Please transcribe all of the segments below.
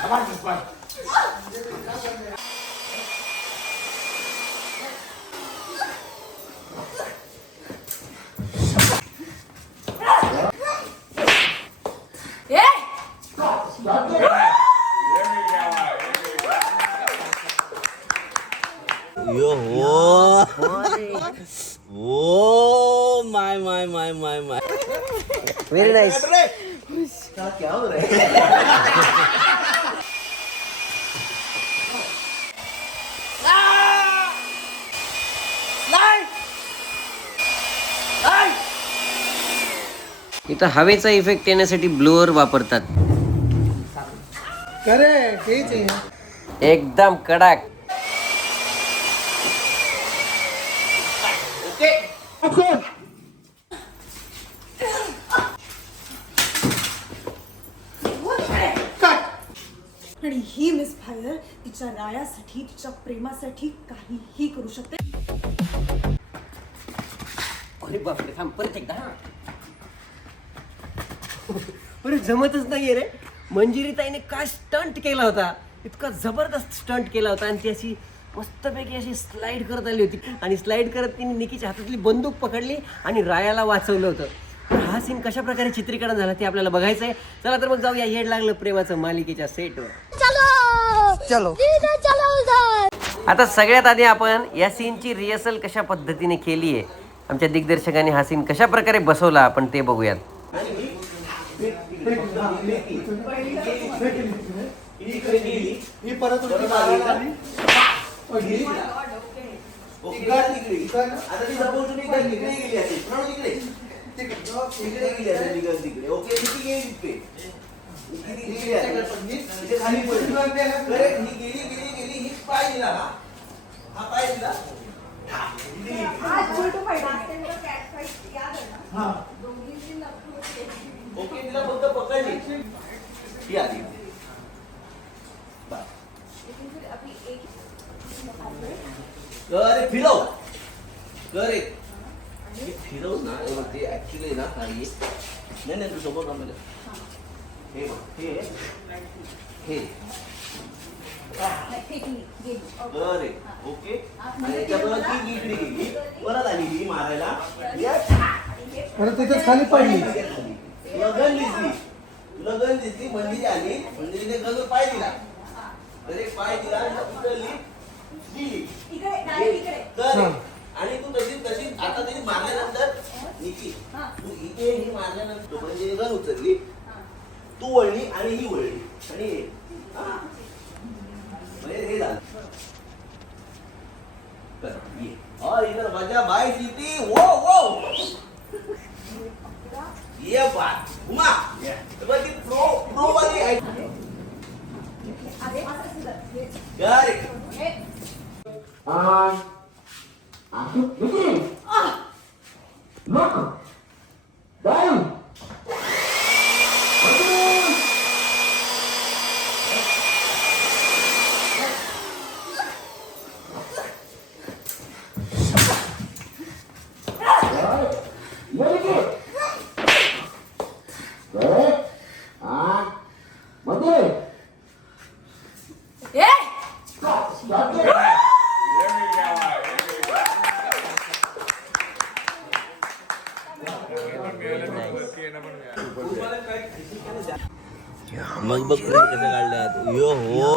가만히 있어 봐. 예? 이야, 와. 오, 마이, 마이, 마이, 마이, 마이. Very nice. 나 깨우네. इथं हवेचा effect येण्यासाठी ब्लोअर वापरतात. एकदम कडक. आणि ही मिस फायर तिच्या रायासाठी तिच्या प्रेमासाठी काहीही करू शकते. अरे बापरे थांब परत एकदा अरे जमतच नाहीये रे. मंजिरी ताईने काय स्टंट केला होता? इतका जबरदस्त स्टंट केला होता आणि ती अशी मस्तपैकी अशी स्लाइड करत आली होती. आणि स्लाइड करत तिने निकीच्या हातातली बंदूक पकडली आणि रायाला वाचवलं होतं. तर हा सीन कशा प्रकारे चित्रीकरण झाला ते आपल्याला बघायचं आहे चला तर मग जाऊया येड लागलं प्रेमाचं मालिकेच्या सेटवर चलो! चलो. चलो उधर! आता सगळ्यात आधी आपण या सीनची रिहर्सल कशा पद्धतीने केली आहे आमच्या दिग्दर्शकांनी हा सीन कशा प्रकारे बसवला आपण ते बघूयात. ही परत उलटी मारायला आली. आता ती इकडे इकडे गेली असेल प्रणव इकडे इकडे गेली असेल निघत तिकडे ओके गेली तिकडे गेली खाली पडली. ही गेली गेली गेली ही पाय दिला हा हा पाय दिला हा. ओके तिला पकडली ही आली. अरे फिरव. हे फिरव ना ते ऍक्च्युली ना नाही नाही तू आम्हाला हे हे. अरे ओके. आणि याच्याबरोबर ती इकडे गेली परत आली ही मारायला. परत तिथे खाली पडली. लगन दिसली लगन दिसली मंदिरी आली. मंदिरीने गजर पाय दिला. अरे पाय दिला उचलली दिली. तर आणि तू तशी तशी आता तरी मारल्यानंतर निकी तू इथे ही मारल्यानंतर म्हणजे गण उचलली. तू वळली आणि ही वळली. आणि हे. हा. म्हणजे हे झालं. कर, ये. और इधर बजा भाई सिटी वो वो ये बात मग बघ कसं काढल्यात यो हो।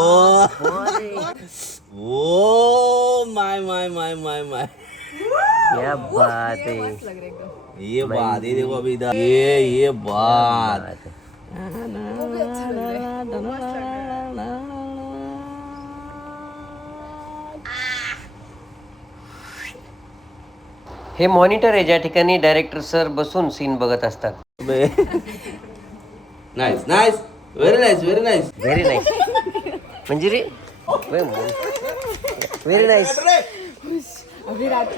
ओ माय माय माय माय माय क्या बात आहे ये बात ये देखो अभी इधर। ये ये बात। हे मॉनिटर आहे ज्या ठिकाणी डायरेक्टर सर बसून सीन बघत असतात. Nice nice very nice very nice very nice Manjiri very nice अभी रात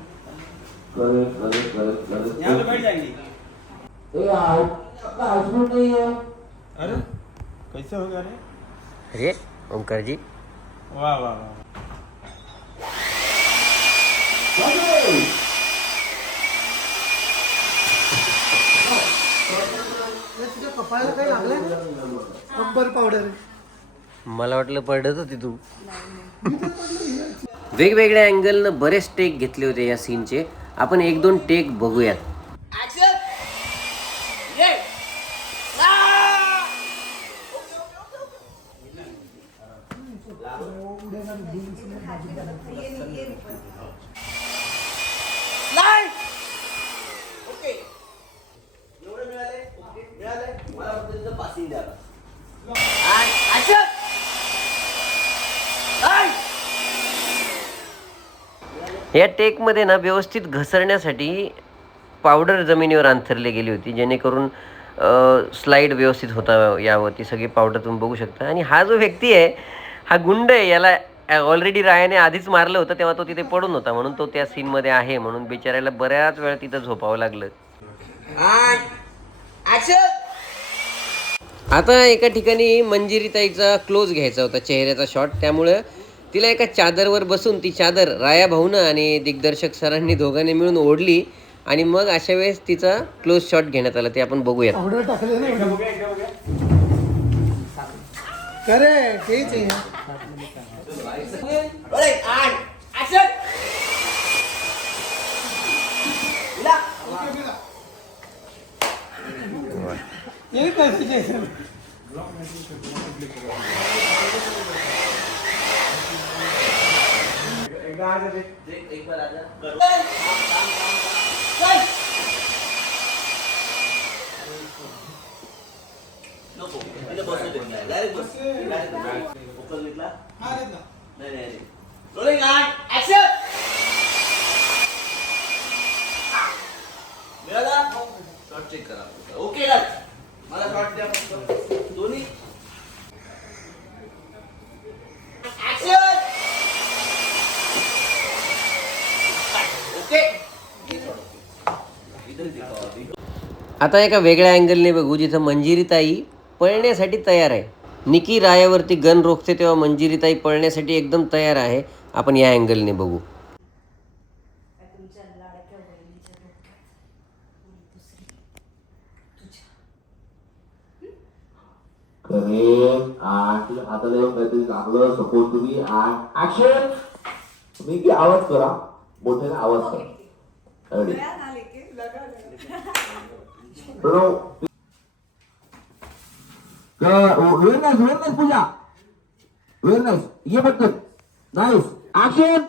यहाँ पे बैठ जाएंगे ए आपका नहीं है अरे कैसे हो गया रे अरे ओमकार जी वाह वाह वाह तुझ्या कपाळाला काही लागलं अंबर पावडर मला वाटलं पडत होती तू. वेगवेगळ्या अँगलनं बरेच टेक घेतले होते या सीनचे आपण एक दोन टेक बघूयात ओके एवढे मिळाले ओके मिळाले मला फक्त तिथं पासिंग द्या आता. आणि action! Light! या टेकमध्ये ना व्यवस्थित घसरण्यासाठी पावडर जमिनीवर अंथरली गेली होती जेणेकरून स्लाईड व्यवस्थित होता यावं ती सगळी पावडर तुम्ही बघू शकता. आणि हा जो व्यक्ती आहे हा गुंड आहे याला ऑलरेडी रायाने आधीच मारलं होतं तेव्हा तो तिथे पडून होता. म्हणून तो त्या सीनमध्ये आहे म्हणून बिचारायला बऱ्याच वेळा तिथं झोपावं लागलं. आता एका ठिकाणी मंजिरीताईचा क्लोज घ्यायचा होता चेहऱ्याचा शॉट त्यामुळं तिला एका चादरवर बसून ती चादर राया भाऊनं आणि दिग्दर्शक सरांनी दोघांनी मिळून ओढली आणि मग अशा वेळेस तिचा क्लोज शॉट घेण्यात आला. ते आपण बघूयात पावडर टाकले ना एवढं. करे तेच आहे Rolling and action! हिला. हे काय तुझे? देख, एक बार आजा. कर. चल. नको इथे बसू दे डायरेक्ट बस डायरेक्ट फोकस घेतला नाही नाही नाही रोलिंग अँड ऍक्शन मिळाला शॉट चेक करा ओके डन मला शॉट द्या फक्त दोन्ही ऍक्शन ओके इधर दिखाओ आता एका वेगळ्या अँगलने बघू जिथं मंजिरीताई पळण्यासाठी तयार आहे. निकी रायावरती गन रोखते तेव्हा मंजिरीताई पळण्यासाठी एकदम तयार आहे. आपण या अँगलने बघू. काहीतरी सपोज तुम्ही ऍक्शन तुम्ही की आवाज करा. मोठ्याने आवाज करा. Ready very nice Pooja very ये पटकन नाईस ऍक्शन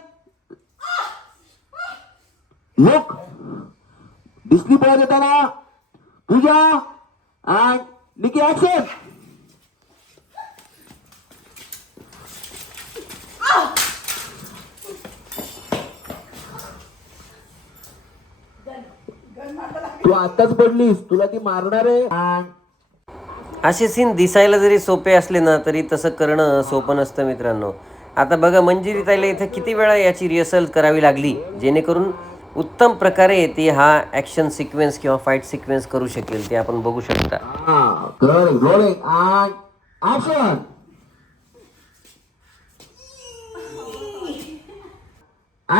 लोक दिसली पळत येताना पूजा अँड निकी ऍक्शन तू आताच पडलीस तुला ती मारणार आहे. असे सीन दिसायला जरी सोपे असले ना तरी तसं करणं सोपं नसतं मित्रांनो. आता बघा मंजिरी ताईला इथं किती वेळा याची रिहर्सल करावी लागली जेणेकरून उत्तम प्रकारे ती हा ॲक्शन सिक्वेन्स किंवा फाईट सिक्वेन्स करू शकेल ते आपण बघू शकता. Ah,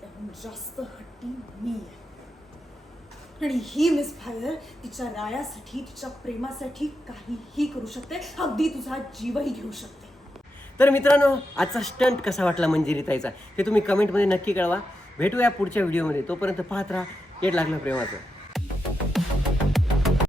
त्याहून जास्त हट्टी मी आणि ही मिस फायर तिच्या रायासाठी तिच्या प्रेमासाठी काहीही करू शकते अगदी तुझा जीवही घेऊ शकते तर मित्रांनो आजचा स्टंट कसा वाटला मंजिरीताईचा ते तुम्ही कमेंटमध्ये नक्की कळवा. भेटूया पुढच्या व्हिडिओमध्ये तोपर्यंत पाहत राहा येत लागलं प्रेमाचं.